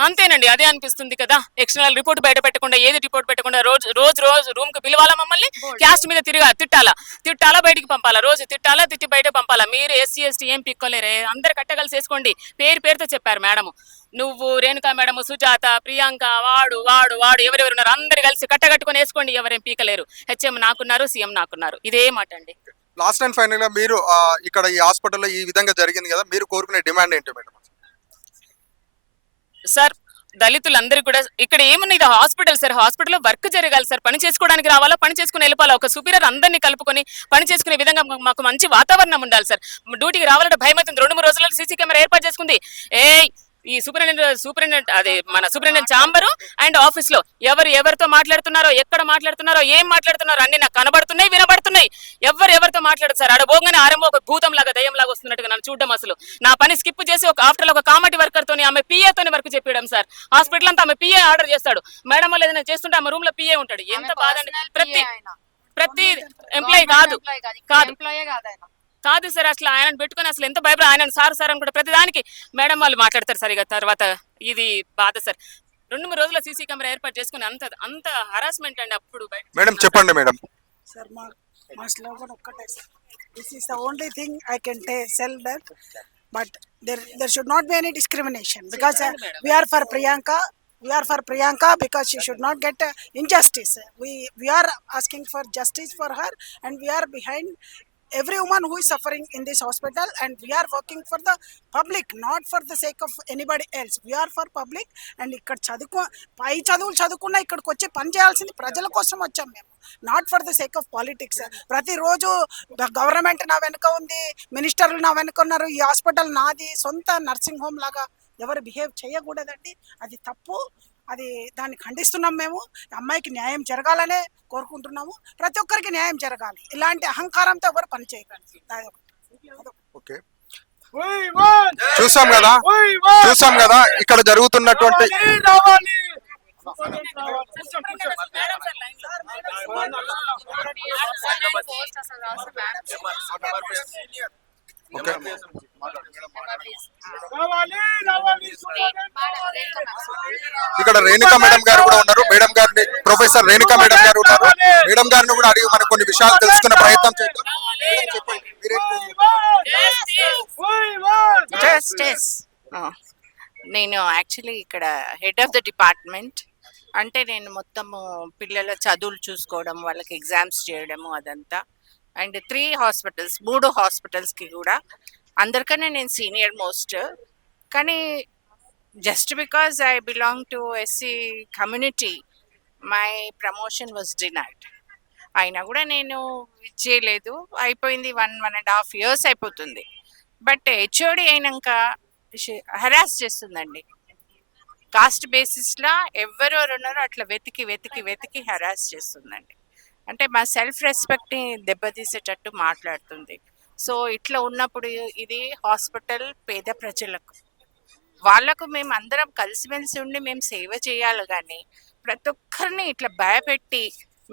అంతేనండి, అదే అనిపిస్తుంది కదా. ఎక్స్టర్నల్ రిపోర్ట్ బయట పెట్టకుండా, ఏది రిపోర్ట్ పెట్టకుండా రోజు రూమ్ కి పిలవాలా, మమ్మల్ని క్యాస్ట్ మీద తిట్టాలా బయటికి పంపాలా, రోజు తిట్టి బయట పంపాలా. మీరు ఎస్సీ ఎస్టీ ఏం పిక్కోలేరే, అందరు కట్టగలిసి వేసుకోండి. పేరుతో చెప్పారు మేడం, నువ్వు రేణుకా మేడం, సుజాత, ప్రియాంక, వాడు ఎవరెవరు ఉన్నారు అందరు కలిసి కట్టగట్టుకొని వేసుకోండి, ఎవరేం పీకలేరు. హెచ్ఎం నాకున్నారు, సీఎం నాకున్నారు, ఇదే మాట అండి. లాస్ట్ అండ్ ఫైనల్ గా మీరు ఇక్కడ ఈ హాస్పిటల్లో ఈ విధంగా జరిగింది కదా, మీరు కోరుకునే డిమాండ్ ఏంటి మేడం? సార్ దళితులందరూ కూడా ఇక్కడ ఏమున్నా, ఇది హాస్పిటల్ సార్, హాస్పిటల్లో వర్క్ జరగాలి సార్, పని చేసుకోవడానికి రావాలా, పని చేసుకుని వెళ్ళిపోవాలా. ఒక సూపీరియర్ అందరినీ కలుపుకొని పని చేసుకునే విధంగా మాకు మంచి వాతావరణం ఉండాలి సార్. డ్యూటీకి రావాలంటే భయం అవుతుంది. 2-3 రోజుల్లో సీసీ కెమెరా ఏర్పాటు చేసుకుంది. ఈ సూపరింటెండెంట్ అది మన సూపరింటెండెంట్ ఛాంబరు అండ్ ఆఫీస్ లో ఎవరితో మాట్లాడుతున్నారో, ఎక్కడ మాట్లాడుతున్నారో, ఏం మాట్లాడుతున్నారో అన్ని నాకు కనబడుతున్నాయి, వినబడుతున్నాయి. ఎవరితో మాట్లాడదు సార్. ఆడబోగానే ఆరంభం ఒక భూతం లాగా, దయ్యం లాగా వస్తున్నట్టుగా నన్ను చూడడం. అసలు నా పని స్కిప్ చేసి ఒక ఆఫ్టర్ ఒక కామెడీ వర్కర్ తోని, ఆమె పిఏ తోని వర్క్ చెప్పడం సార్. హాస్పిటల్ అంతా ఆమె పిఏ ఆర్డర్ చేస్తాడు. మేడం వాళ్ళు ఏదైనా చేస్తుంటే ఆమె రూమ్ లో పిఏ ఉంటాడు. ఎంత బాధ అండి. ప్రతి ఎంప్లాయీ కాదు సార్, అసలు ఆయన పెట్టుకుని అసలు ఎంత భయపడ, ఆయన సార్ అని కూడా ప్రతి దానికి మేడం వాళ్ళు మాట్లాడతారు సార్. ఇక తర్వాత ఇది బాధ సార్. 2-3 రోజుల సీసీ కెమెరా ఏర్పాటు చేసుకుని అంత హరాస్మెంట్ అండి. అప్పుడు మేడం చెప్పండి మేడం. సార్ మా స్లోగన్ ఒక్కటే sir, this is the only thing I can sell that, but there should not be any discrimination because we are for Priyanka because she should not get injustice. We are asking for justice for her, and we are behind every woman who is suffering in this hospital, and we are working for the public, not for the sake of anybody else. We are for public, and ఇక్కడ పై చదువులు చదువుకున్నా ఇక్కడికి వచ్చి పని చేయాల్సింది ప్రజల కోసం వచ్చాం మేము, not for the sake of politics. ప్రతిరోజు గవర్నమెంట్ నా వెనుక ఉంది, మినిస్టర్లు నా వెనుక ఉన్నారు, ఈ హాస్పిటల్ నాది, సొంత నర్సింగ్ హోమ్ లాగా ఎవరు బిహేవ్ చేయకూడదండి. అది తప్పు. దాన్ని ఖండిస్తున్నాం మేము. అమ్మాయికి న్యాయం జరగాలనే కోరుకుంటున్నాము. ప్రతి ఒక్కరికి న్యాయం జరగాలి. ఇలాంటి అహంకారంతో ఎవరు పని చేయగలరు. ఓకే, చూసాం కదా ఇక్కడ జరుగుతున్నటువంటి ఓకే ఇక్కడ రేణుకా మేడం గారు కూడా ఉన్నారు. మేడం గారిని, ప్రొఫెసర్ రేణుకా మేడం గారు ఉన్నారు. మేడం గారిని కూడా అడిగి మనకు కొన్ని విషయాలు తెలుసుకునే ప్రయత్నం చేద్దాం. మేడం చెప్పండి, జస్టిస్ నేను యాక్చువల్లీ ఇక్కడ హెడ్ ఆఫ్ ద డిపార్ట్మెంట్. అంటే నేను మొత్తము పిల్లల చదువులు చూసుకోవడం, వాళ్ళకి ఎగ్జామ్స్ చేయడము అదంతా. అండ్ 3 హాస్పిటల్స్, 3 హాస్పిటల్స్కి కూడా అందరికన్నా నేను సీనియర్ మోస్ట్. కానీ just because I belong to SC community my promotion was denied. అయినా కూడా నేను చేయలేదు. అయిపోయింది, 1.5 years అయిపోతుంది. బట్ హెచ్ఓడి అయినాక హెరాస్ చేస్తుందండి. కాస్ట్ బేసిస్లా ఎవరెవరున్నారో అట్లా వెతికి వెతికి వెతికి హెరాస్ చేస్తుందండి. అంటే మా సెల్ఫ్ రెస్పెక్ట్ని దెబ్బతీసేటట్టు మాట్లాడుతుంది. సో ఇట్లా ఉన్నప్పుడు ఇది హాస్పిటల్ పేద ప్రజలకు, వాళ్ళకు మేము అందరం కలిసిమెలిసి ఉండి మేము సేవ చేయాలి. కానీ ప్రతి ఒక్కరిని ఇట్లా భయపెట్టి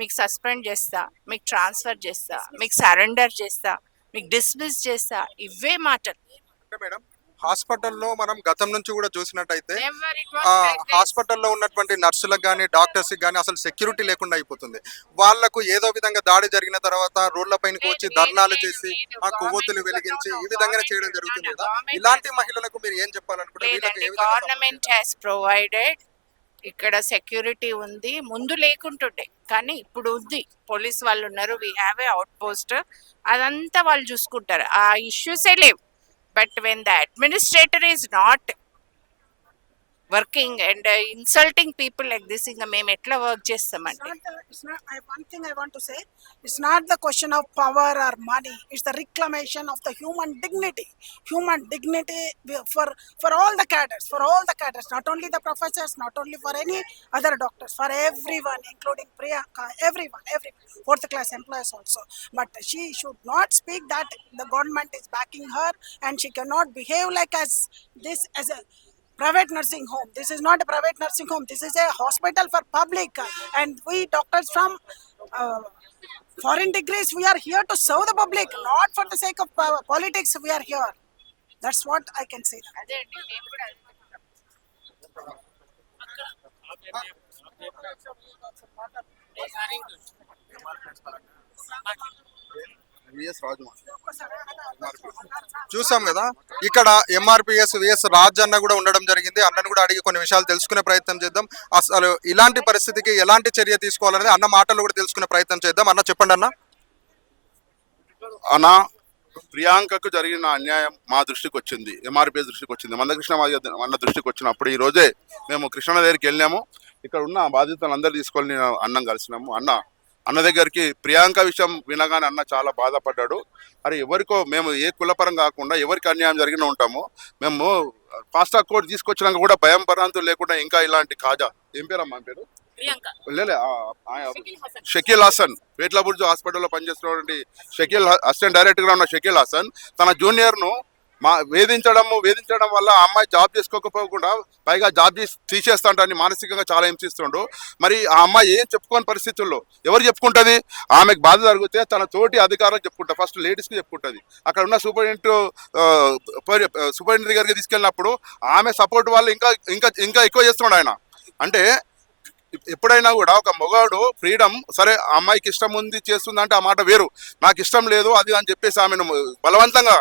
మీకు సస్పెండ్ చేస్తా, మీకు ట్రాన్స్ఫర్ చేస్తా, మీకు సరెండర్ చేస్తా, మీకు డిస్మిస్ చేస్తా, ఇవే మాటలు. అంటే మేడం, హాస్పిటల్లో మనం గతం నుంచి కూడా చూసినట్టయితే Never it was ఆ like this. హాస్పిటల్లో ఉన్నటువంటి నర్సులకు కానీ డాక్టర్స్కి కానీ అసలు సెక్యూరిటీ లేకుండా అయిపోతుంది. వాళ్ళకు ఏదో విధంగా దాడి జరిగిన తర్వాత రోడ్ల పైనకి వచ్చి ధర్నాలు చేసి ఆ కొవ్వొత్తులు వెలిగించి ఈ విధంగానే చేయడం జరుగుతుంది కదా. ఇలాంటి మహిళలకు మీరు ఏం చెప్పాలనుకుంటే వీళ్ళకి ఏ లేదండి, విధంగా గవర్నమెంట్ హ్యాస్ ప్రొవైడెడ్. ఇక్కడ సెక్యూరిటీ ఉంది, ముందు లేకుంటుండే కానీ ఇప్పుడు ఉంది. పోలీస్ వాళ్ళు ఉన్నారు, we have a out post, అదంతా వాళ్ళు చూసుకుంటారు. ఆ ఇష్యూసే లేవు. But when the administrator is not working and insulting people like this, ఇంకా మేము ఎట్లా వర్క్ చేస్తామండి? One thing I want to say, it's not the question of power or money. It's the reclamation of the human dignity. Human dignity for all the cadres, not only the professors, not only for any other doctors, for everyone, including Priyanka, everyone, 4th class employees also. But she should not speak that the government is backing her, and she cannot behave like as a private nursing home. This is not a private nursing home. This is a hospital for public. And we doctors from foreign degrees, we are here to serve the public, not for the sake of politics. We are here. That's what I can say. అదే అండి, నేను కూడా చూసాం కదా. ఇక్కడ MRPS VS Raj అన్న కూడా ఉండడం జరిగింది. అన్నను కూడా అడిగి కొన్ని విషయాలు తెలుసుకునే ప్రయత్నం చేద్దాం. అసలు ఇలాంటి పరిస్థితికి ఎలాంటి చర్య తీసుకోవాలనేది అన్న మాటలు కూడా తెలుసుకునే ప్రయత్నం చేద్దాం. అన్న చెప్పండి అన్న. అనా, ప్రియాంకకు జరిగిన అన్యాయం మా దృష్టికి వచ్చింది, ఎంఆర్పిఎస్ దృష్టికి వచ్చింది, మందకృష్ణ అన్న దృష్టికి వచ్చినప్పుడు ఈ రోజే మేము కృష్ణ దగ్గరికి వెళ్ళాము. ఇక్కడ ఉన్న బాధితులను అందరూ తీసుకొని అన్నం కలిసినాము. అన్న దగ్గరికి ప్రియాంక విషయం వినగానే అన్న చాలా బాధపడ్డాడు. అరే ఎవరికో, మేము ఏ కులపరం కాకుండా ఎవరికి అన్యాయం జరిగిన ఉంటాము, మేము ఫాస్ట్ ట్రాక్ కోర్టు తీసుకొచ్చినాక కూడా భయం భరాంతులు లేకుండా ఇంకా ఇలాంటి కాజా, ఏం పేరమ్మా పేరు, షకీల్ హాసన్, పేట్లబుర్జు హాస్పిటల్లో పనిచేస్తున్నటువంటి షకీల్, అసిస్టెంట్ డైరెక్టర్గా ఉన్న షకీల్ హాసన్ తన జూనియర్ను వేధించడం వల్ల ఆ అమ్మాయి జాబ్ చేసుకోకపోకుండా పైగా జాబ్ తీసేస్తాంటని మానసికంగా చాలా హింసిస్తుండు. మరి ఆ అమ్మాయి ఏం చెప్పుకోని పరిస్థితుల్లో ఎవరు చెప్పుకుంటుంది? ఆమెకు బాధ జరిగితే తన తోటి అధికారులకు చెప్పుకుంటుంది, ఫస్ట్ లేడీస్కి చెప్పుకుంటుంది. అక్కడ ఉన్న సూపరింటెండెంట్ దగ్గరికి తీసుకెళ్ళినప్పుడు ఆమె సపోర్ట్ వాళ్ళు ఇంకా ఇంకా ఇంకా ఎక్కువ చేస్తున్నాడు ఆయన. అంటే ఎప్పుడైనా కూడా ఒక మగవాడు ఫ్రీడమ్, సరే ఆ అమ్మాయికి ఇష్టం ఉంది చేస్తుందంటే ఆ మాట వేరు, నాకు ఇష్టం లేదు అది అని చెప్పేసి ఆమెను బలవంతంగా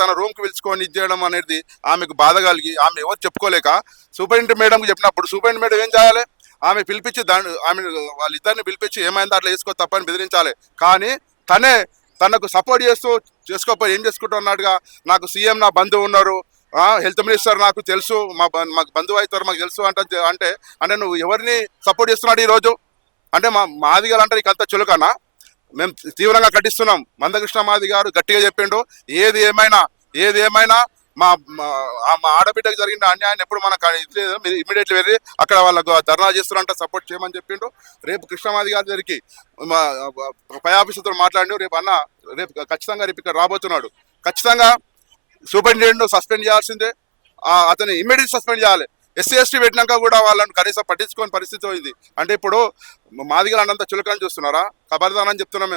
తన రూమ్కి పిలుచుకొని ఇచ్చేయడం అనేది ఆమెకు బాధ కలిగి ఆమె ఎవరు చెప్పుకోలేక సూపరింటెండెంట్ మేడంకి చెప్పినప్పుడు సూపరింటెండెంట్ మేడం ఏం చేయాలి? ఆమె పిలిపించి ఆమె వాళ్ళిద్దరిని పిలిపించి ఏమైందో అట్లా చేసుకో తప్పని బెదిరించాలి. కానీ తనకు సపోర్ట్ చేసుకోకపోయి ఏం చేసుకుంటున్నాడుగా, నాకు సీఎం నా బంధువు ఉన్నారు, హెల్త్ మినిస్టర్ నాకు తెలుసు, మాకు బంధువు అవుతారు మాకు తెలుసు అంటే నువ్వు ఎవరిని సపోర్ట్ చేస్తున్నాడు ఈరోజు? అంటే మాదిగారు అంటే అంత చులకనా? మేము తీవ్రంగా ఖండిస్తున్నాం. మందకృష్ణ మాది గారు గట్టిగా చెప్పిండు, ఏది ఏమైనా మా ఆడబిడ్డకు జరిగిన అన్యాయాన్ని ఎప్పుడు మనకు ఇట్లేదు, మీరు ఇమీడియట్లీ వెళ్ళి అక్కడ వాళ్ళకు ధర్నా చేస్తున్నారంటే సపోర్ట్ చేయమని చెప్పిండు. రేపు కృష్ణమాది గారి దగ్గరికి పై ఆఫీసర్తో మాట్లాడి రేపు ఖచ్చితంగా ఇక్కడ రాబోతున్నాడు. ఖచ్చితంగా సూపరింటెండెంట్ సస్పెండ్ చేయాల్సిందే, అతన్ని ఇమ్మీడియట్ సస్పెండ్ చేయాలి. ఎస్సీ ఎస్టీ పెట్టినాక కూడా వాళ్ళని కనీసం పట్టించుకోని పరిస్థితి అయింది. అంటే ఇప్పుడు మాదిగలు అన్నంత చులకని చూస్తున్నారా? ఖబర్దానని చెప్తున్నాం.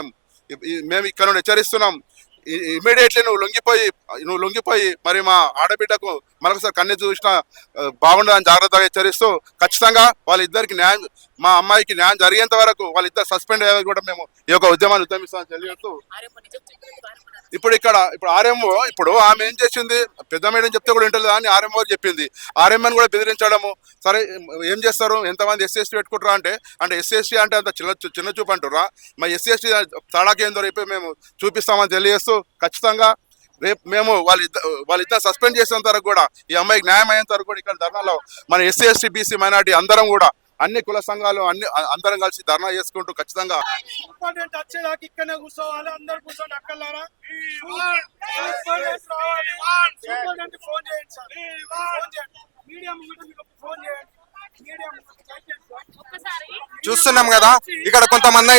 మేము ఇక్కడ నుండి హెచ్చరిస్తున్నాం. ఇమీడియట్లీ నువ్వు లొంగిపోయి మరి మా ఆడబిడ్డకు మరొకసారి కన్నె చూసిన బాగుండదని జాగ్రత్తగా హెచ్చరిస్తూ ఖచ్చితంగా వాళ్ళిద్దరికి న్యాయం, మా అమ్మాయికి న్యాయం జరిగేంత వరకు వాళ్ళిద్దరు సస్పెండ్ అయ్యేది కూడా మేము ఈ యొక్క ఉద్యమాన్ని ఉద్యమిస్తామని తెలియజేస్తూ ఇప్పుడు ఆర్ఎంఓ ఇప్పుడు ఆమె ఏం చేసింది, పెద్ద మేడం చెప్తే కూడా వింటలేదు అని ఆర్ఎంఓ చెప్పింది. ఆర్ఎంఓని కూడా బెదిరించడము. సరే ఏం చేస్తారు, ఎంతమంది ఎస్సీ పెట్టుకుంటారా అంటే ఎస్సీ అంటే అంత చిన్న చూపు అంటుర్రా, మరి ఎస్సీ తడాకేందో రేపు మేము చూపిస్తామని తెలియజేస్తూ ఖచ్చితంగా రేపు మేము వాళ్ళిద్దరు సస్పెండ్ చేసేంత వరకు కూడా, ఈ అమ్మాయికి న్యాయం అయ్యేంత వరకు కూడా ఇక్కడ ధర్నాలో మన ఎస్సీ బీసీ మైనార్టీ అందరం కూడా అన్ని కుల సంఘాలు అందరం కలిసి ధర్నా చేసుకుంటూ ఖచ్చితంగా వచ్చేదాకా ఇక్కడనే కూర్చోవాలి, అందరు కూర్చోండి అక్కలారా. ఫోన్ చేయండి సార్, ఫోన్ చేయండి, మీడియా ఫోన్ చేయండి. చూస్తున్నాం కదా ఇక్కడ కొంతమంది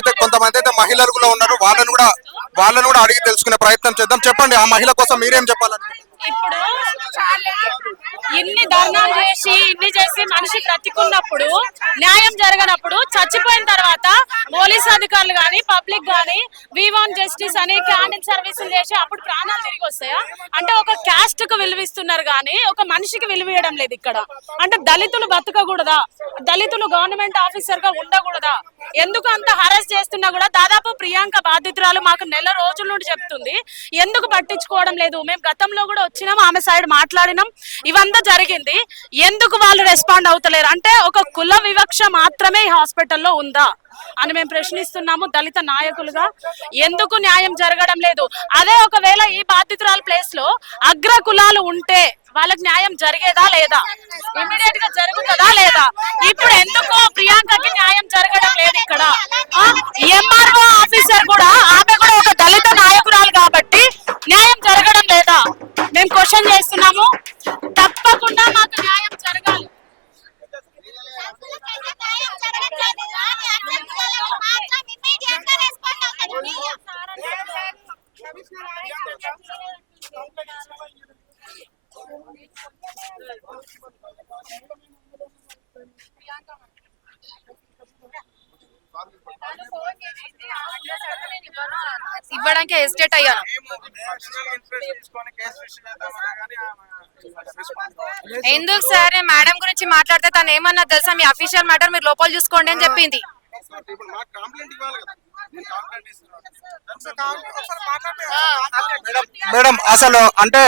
అయితే మహిళలు కూడా ఉన్నారు. వాళ్ళను కూడా అడిగి తెలుసుకునే ప్రయత్నం చేద్దాం. చెప్పండి, ఆ మహిళ కోసం మీరేం చెప్పాలని? ఇప్పుడు ఇన్ని ధర్నాలు చేసి మనిషి బ్రతికున్నప్పుడు న్యాయం జరగనప్పుడు చచ్చిపోయిన తర్వాత పోలీస్ అధికారులు గాని పబ్లిక్ గాని వి వాంట్ జస్టిస్ అని క్యాండిల్ సర్వీసులు చేసి అప్పుడు ప్రాణాలు తిరిగి వస్తాయా? అంటే ఒక క్యాస్ట్ కు విలువిస్తున్నారు గానీ ఒక మనిషికి విలువయడం లేదు ఇక్కడ. అంటే దళితులు బతకకూడదా? దళితులు గవర్నమెంట్ ఆఫీసర్ గా ఉండకూడదా? ఎందుకు అంత హరాస్ చేస్తున్నా కూడా దాదాపు ప్రియాంక బాధితురాలు మాకు నెల రోజుల నుండి చెప్తుంది, ఎందుకు పట్టించుకోవడం లేదు. మేము గతంలో కూడా వచ్చినాం, ఆమె సైడ్ మాట్లాడినాం, ఇవంతా జరిగింది. ఎందుకు వాళ్ళు రెస్పాండ్ అవుతలేరు? అంటే ఒక కుల వివక్ష మాత్రమే ఈ హాస్పిటల్లో ఉందా అని మేము ప్రశ్నిస్తున్నాము దళిత నాయకులుగా. ఎందుకు న్యాయం జరగడం లేదు? అదే ఒకవేళ ఈ బాధితురాల ప్లేస్ లో అగ్ర కులాలు ఉంటే వాళ్ళకి న్యాయం జరిగేదా లేదా? ఇమీడియట్ గా జరుగుతుందా లేదా? ఇప్పుడు ఎందుకు ప్రియాంకకి న్యాయం జరగడం లేదు ఇక్కడ? ఎంఆర్ఓ ఆఫీసర్ కూడా ఆమె కూడా ఒక దళిత నాయకురాలు కాబట్టి న్యాయం జరగడం లేదా? మేము క్వశ్చన్ చేస్తున్నాము. తప్పకుండా మాకు న్యాయం జరగాలి. ఇవ్వడానికి హెసిటేట్ అయ్యాను. ఎందుకు సార్ మేడం గురించి మాట్లాడితే తను ఏమన్నా తెలుసా, మీ అఫీషియల్ మ్యాటర్ మీరు లోపల చూసుకోండి అని చెప్పింది. మేడం అసలు అంటే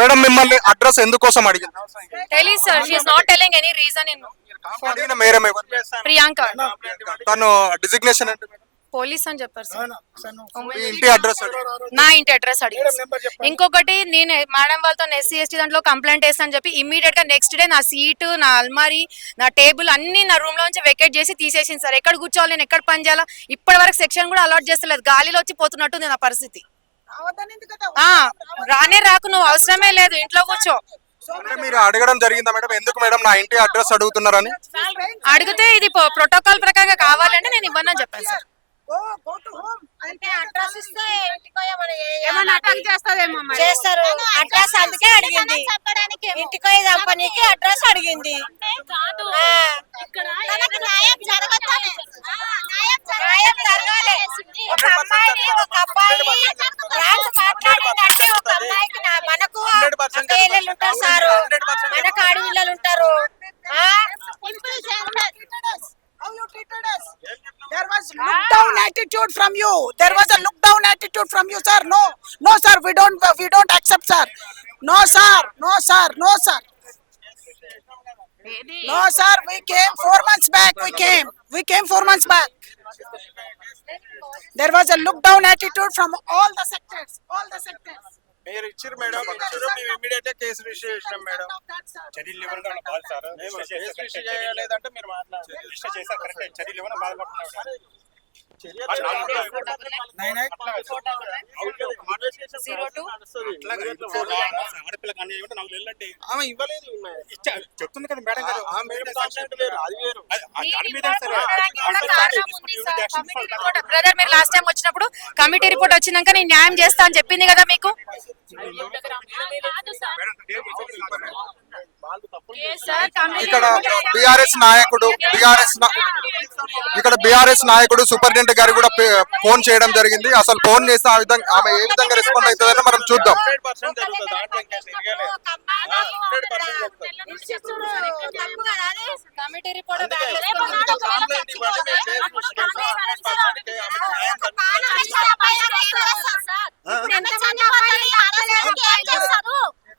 మేడం మిమ్మల్ని అడ్రస్ ఎందుకోసం అడిగింది? తెలీదు sir, she is not telling any reason. Priyanka తను డిజిగ్నేషన్ అంటే పోలీస్ అని చెప్పారు సార్. ఇంటి అడ్రస్ నా ఇంటి అడ్రస్ అడిగి. ఇంకొకటి, నేను మేడం వాళ్ళతో ఎస్సీ ఎస్టీ దాంట్లో కంప్లైంట్ వేస్తాను చెప్పి ఇమ్మీడియట్ గా నెక్స్ట్ డే నా సీటు, నా అల్మారీ, నా టేబుల్ అన్ని నా రూమ్ లో నుంచి వెకేట్ చేసి తీసేసింది సార్. ఎక్కడ కూర్చోవాలి, నేను ఎక్కడ పని చేయాలా, ఇప్పటి వరకు సెక్షన్ కూడా అలాట్ చేస్తలేదు. గాలిలో వచ్చి పోతున్నట్టుంది నా పరిస్థితి. రానే రాకు, నువ్వు అవసరమే లేదు, ఇంట్లో కూర్చో. మీరు అడగడం జరిగిందా మేడం? ఎందుకు మేడం నా ఇంటి అడ్రస్ అడుగుతున్నారని అడిగితే ఇది ప్రోటోకాల్ ప్రకారంగా కావాలంటే నేను ఇవ్వనని చెప్పాను సార్. అంటే అడ్రస్ ఇస్తే ఏమన్నా అటాక్ చేస్తారేమో చేస్తారు. అడ్రస్ అందుకే అడిగింది, ఇంటికి చంపనీకి అడ్రస్ అడిగింది. తనకు న్యాయం జరగాలి. ఒక అమ్మాయిని ఒక అబ్బాయి రాజు మాట్లాడిందంటే ఒక అమ్మాయికి మనకు అక్కయ్యలు ఉంటారు సారు, మనకు ఆడపిల్లలు ఉంటారు. How you treated us? There was look down attitude from you. There was a look down attitude from you, sir. No, sir. We don't accept, sir. No, sir. No, sir. No, sir. No, sir. We came 4 months back. We came 4 months back. There was a look down attitude from all the sectors. మీరు ఇచ్చారు madam, మేము immediate గా case register చేసినాం madam. చర్యలు ఇవ్వడం లేదంటే మీరు మాట్లాడారు, రిజిస్టర్ చేశారు కరెక్ట్. చర్యలు ఇవ్వడం బాధపడుతున్నారు. చెప్తుంది కదా మేడం, బ్రదర్ మీరు లాస్ట్ టైం వచ్చినప్పుడు కమిటీ రిపోర్ట్ వచ్చినాక నేను న్యాయం చేస్తా అని చెప్పింది కదా మీకు. ఇక్కడ బీఆర్ఎస్ నాయకుడు బీఆర్ఎస్ నాయకుడు సూపరింటెండెంట్ గారు కూడా ఫోన్ చేయడం జరిగింది. అసలు ఫోన్ చేస్తే ఆ విధంగా ఆమె ఏ విధంగా రెస్పాండ్ అవుతుందని మనం చూద్దాం. కమిటీ రిపోర్ట్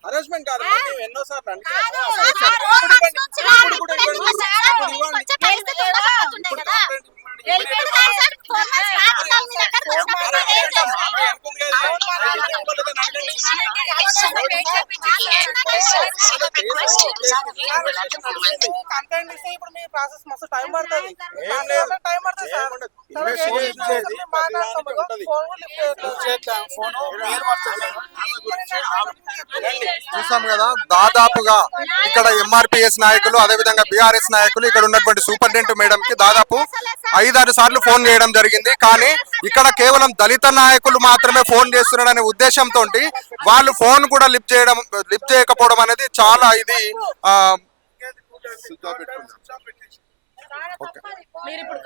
హరాస్మెంట్ కాదు, ఎన్నోసార్లు చూసాం కదా. దాదాపుగా ఇక్కడ ఎంఆర్పిఎస్ నాయకులు అదే విధంగా బీఆర్ఎస్ నాయకులు ఇక్కడ ఉన్నటువంటి సూపరింటెండెంట్ మేడం కి దాదాపు 5-6 సార్లు ఫోన్ చేయడం జరిగింది. కానీ ఇక్కడ కేవలం దళిత నాయకులు మాత్రమే ఫోన్ చేస్తున్నారనే ఉద్దేశంతో వాళ్ళు ఫోన్ కూడా లిఫ్ట్ చేయకపోవడం అనేది చాలా ఇది సిద్ధా పెట్టుకుందాం. మీరు ఇప్పుడు